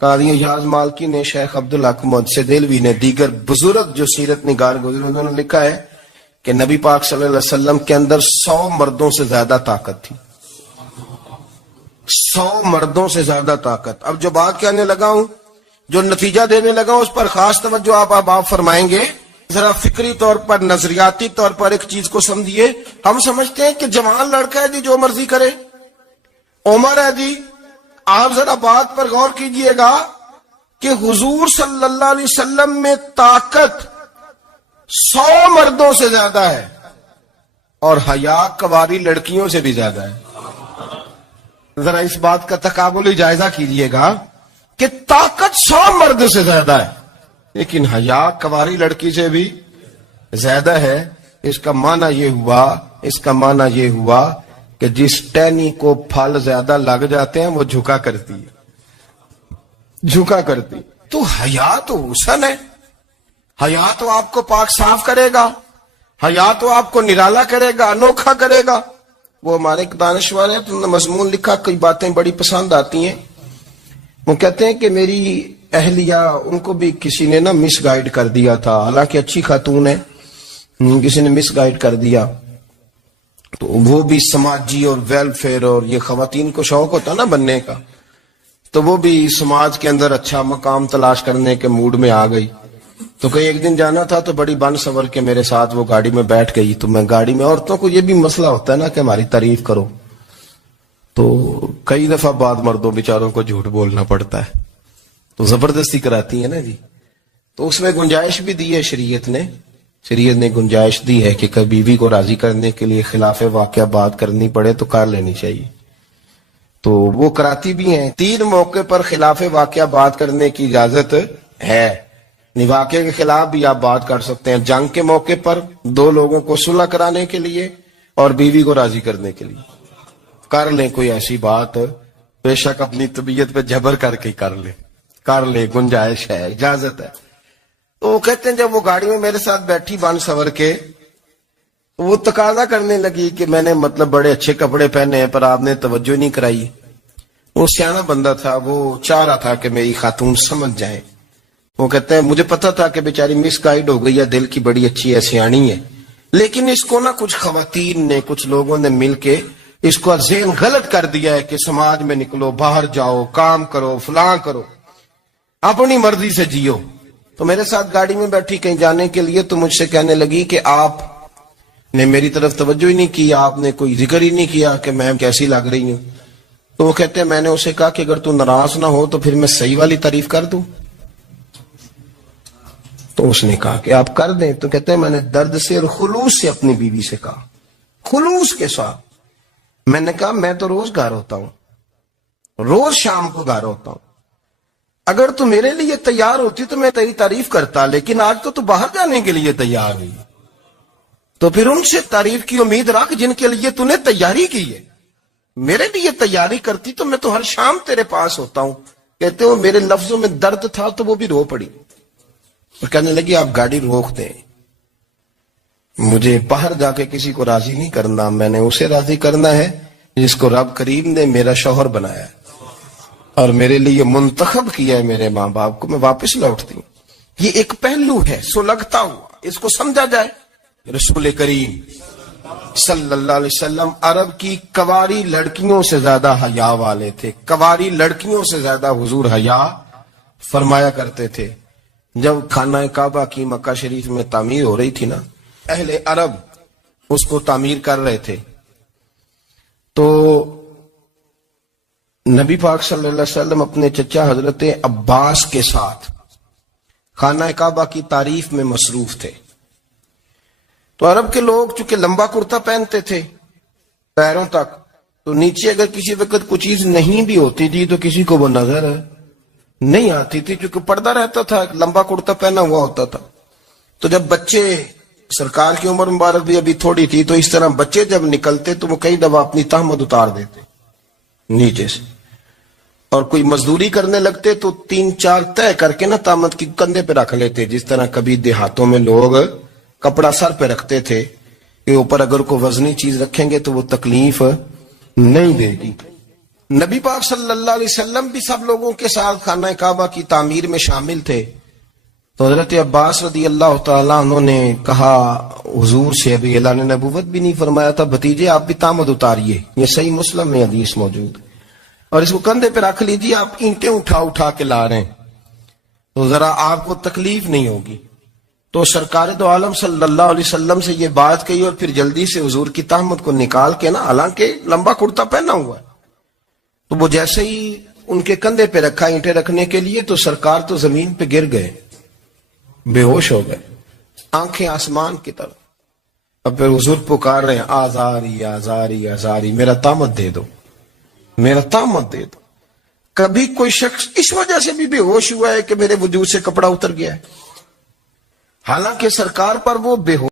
قاضی اعجاز مالکی نے، شیخ عبدالحق محدث دہلوی نے، دیگر بزرگ جو سیرت نگار گزرے انہوں نے لکھا ہے کہ نبی پاک صلی اللہ علیہ وسلم کے اندر 100 مردوں سے زیادہ طاقت تھی. 100 مردوں سے زیادہ طاقت. اب جو بات کہنے لگا ہوں، جو نتیجہ دینے لگا ہوں، اس پر خاص توجہ آپ فرمائیں گے. ذرا فکری طور پر، نظریاتی طور پر ایک چیز کو سمجھیے. ہم سمجھتے ہیں کہ جوان لڑکا ہے جی، جو مرضی کرے، عمر ہے جی. آپ ذرا بات پر غور کیجئے گا کہ حضور صلی اللہ علیہ وسلم میں طاقت 100 مردوں سے زیادہ ہے اور حیا کواری لڑکیوں سے بھی زیادہ ہے. ذرا اس بات کا تقابلی جائزہ کیجئے گا کہ طاقت 100 مرد سے زیادہ ہے لیکن حیا کواری لڑکی سے بھی زیادہ ہے. اس کا معنی یہ ہوا کہ جس ٹہنی کو پھل زیادہ لگ جاتے ہیں وہ جھکا کرتی ہے. تو حیا تو حسن ہے، حیا تو آپ کو پاک صاف کرے گا، حیا تو آپ کو نرالا کرے گا، انوکھا کرے گا. وہ ہمارے ایک دانشور ہیں، تو انہوں نے مضمون لکھا، کئی باتیں بڑی پسند آتی ہیں. وہ کہتے ہیں کہ میری اہلیہ، ان کو بھی کسی نے مس گائیڈ کر دیا تھا، حالانکہ اچھی خاتون ہے، کسی نے مس گائیڈ کر دیا. تو وہ بھی سماجی اور ویلفیئر اور یہ خواتین کو شوق ہوتا نا بننے کا، تو وہ بھی سماج کے اندر اچھا مقام تلاش کرنے کے موڈ میں آ گئی. تو کئی ایک دن جانا تھا تو بڑی بن سور کے میرے ساتھ وہ گاڑی میں بیٹھ گئی. تو میں گاڑی میں، عورتوں کو یہ بھی مسئلہ ہوتا ہے نا کہ ہماری تعریف کرو، تو کئی دفعہ بعد مردوں بیچاروں کو جھوٹ بولنا پڑتا ہے، تو زبردستی کراتی ہے نا جی. تو اس میں گنجائش بھی دی ہے شریعت نے گنجائش دی ہے کہ کبھی بیوی کو راضی کرنے کے لیے خلاف واقعہ بات کرنی پڑے تو کر لینی چاہیے. تو وہ کراتی بھی ہیں. 3 موقع پر خلاف واقعہ بات کرنے کی اجازت ہے. واقعے کے خلاف بھی آپ بات کر سکتے ہیں، جنگ کے موقع پر 2 لوگوں کو صلح کرانے کے لیے اور بیوی کو راضی کرنے کے لیے کر لیں کوئی ایسی بات. بے شک اپنی طبیعت پہ جبر کر کے کر لیں، گنجائش ہے، اجازت ہے. تو وہ کہتے ہیں جب وہ گاڑی میں میرے ساتھ بیٹھی بن سور کے، وہ تقاضا کرنے لگی کہ میں نے بڑے اچھے کپڑے پہنے ہیں پر آپ نے توجہ نہیں کرائی. وہ سیانا بندہ تھا، وہ چاہ رہا تھا کہ میری خاتون سمجھ جائے. وہ کہتے ہیں مجھے پتا تھا کہ بیچاری مس گائیڈ ہو گئی ہے، دل کی بڑی اچھی ہے، سیانی ہے، لیکن اس کو کچھ خواتین نے، کچھ لوگوں نے مل کے اس کو ذہن غلط کر دیا ہے کہ سماج میں نکلو، باہر جاؤ، کام کرو، فلاں کرو، اپنی مرضی سے جیو. تو میرے ساتھ گاڑی میں بیٹھی کہیں جانے کے لیے، تو مجھ سے کہنے لگی کہ آپ نے میری طرف توجہ ہی نہیں کی، آپ نے کوئی ذکر ہی نہیں کیا کہ میں کیسی لگ رہی ہوں. تو وہ کہتے ہیں میں نے اسے کہا کہ اگر تو ناراض نہ ہو تو پھر میں صحیح والی تعریف کر دوں. تو اس نے کہا کہ آپ کر دیں. تو کہتے ہیں میں نے درد سے اور خلوص سے اپنی بیوی سے کہا، خلوص کے ساتھ. میں نے کہا میں تو روز گھر ہوتا ہوں، روز شام کو گھر ہوتا ہوں، اگر تو میرے لیے تیار ہوتی تو میں تیری تعریف کرتا، لیکن آج تو باہر جانے کے لیے تیار نہیں، تو پھر ان سے تعریف کی امید رکھ جن کے لیے تو نے تیاری کی ہے. میرے لیے تیاری کرتی تو میں تو ہر شام تیرے پاس ہوتا ہوں. کہتے ہو میرے لفظوں میں درد تھا تو وہ بھی رو پڑی اور کہنے لگی آپ گاڑی روک دیں، مجھے باہر جا کے کسی کو راضی نہیں کرنا، میں نے اسے راضی کرنا ہے جس کو رب کریم نے میرا شوہر بنایا ہے اور میرے لیے منتخب کیا ہے میرے ماں باپ کو. میں واپس لوٹتی ہوں. یہ ایک پہلو ہے سلگتا ہوا، اس کو سمجھا جائے. رسول کریم صلی اللہ علیہ وسلم عرب کی کواری لڑکیوں سے زیادہ حیا والے تھے. کواری لڑکیوں سے زیادہ حضور حیا فرمایا کرتے تھے. جب خانہ کعبہ کی مکہ شریف میں تعمیر ہو رہی تھی نا، اہل عرب اس کو تعمیر کر رہے تھے، تو نبی پاک صلی اللہ علیہ وسلم اپنے چچا حضرت عباس کے ساتھ خانہ کعبہ کی تعریف میں مصروف تھے. تو عرب کے لوگ چونکہ لمبا کرتا پہنتے تھے پیروں تک، تو نیچے اگر کسی وقت کوئی چیز نہیں بھی ہوتی تھی تو کسی کو وہ نظر نہیں آتی تھی، چونکہ پردہ رہتا تھا، لمبا کرتا پہنا ہوا ہوتا تھا. تو جب بچے، سرکار کی عمر مبارک بھی ابھی تھوڑی تھی، تو اس طرح بچے جب نکلتے تو وہ کئی دفعہ اپنی تہمت اتار دیتے نیچے سے، اور کوئی مزدوری کرنے لگتے تو 3-4 طے کر کے تہمت کی کندھے پہ رکھ لیتے. جس طرح کبھی دیہاتوں میں لوگ کپڑا سر پہ رکھتے تھے کہ اوپر اگر کوئی وزنی چیز رکھیں گے تو وہ تکلیف نہیں دے گی. نبی پاک صلی اللہ علیہ وسلم بھی سب لوگوں کے ساتھ خانہ کعبہ کی تعمیر میں شامل تھے. تو حضرت عباس رضی اللہ تعالیٰ عنہ نے کہا حضور سے، ابھی اعلان نبوت بھی نہیں فرمایا تھا، بھتیجے آپ بھی تامد اتاریے. یہ صحیح مسلم میں حدیث موجود ہے. اور اس کو کندھے پہ رکھ لیجیے، آپ اینٹیں اٹھا اٹھا کے لا رہے ہیں تو ذرا آپ کو تکلیف نہیں ہوگی. تو سرکار دو عالم صلی اللہ علیہ وسلم سے یہ بات کہی اور پھر جلدی سے حضور کی تہمت کو نکال کے نا، حالانکہ لمبا کرتا پہنا ہوا ہے، تو وہ جیسے ہی ان کے کندھے پہ رکھا اینٹیں رکھنے کے لیے تو سرکار تو زمین پہ گر گئے، بے ہوش ہو گئے، آنکھیں آسمان کی طرف. اب پھر حضور پکار رہے ہیں آزاری آزاری آزاری، میرا تامت دے دو، میرا تامت دے دو. کبھی کوئی شخص اس وجہ سے بھی بے ہوش ہوا ہے کہ میرے وجود سے کپڑا اتر گیا ہے، حالانکہ سرکار پر وہ بے ہوش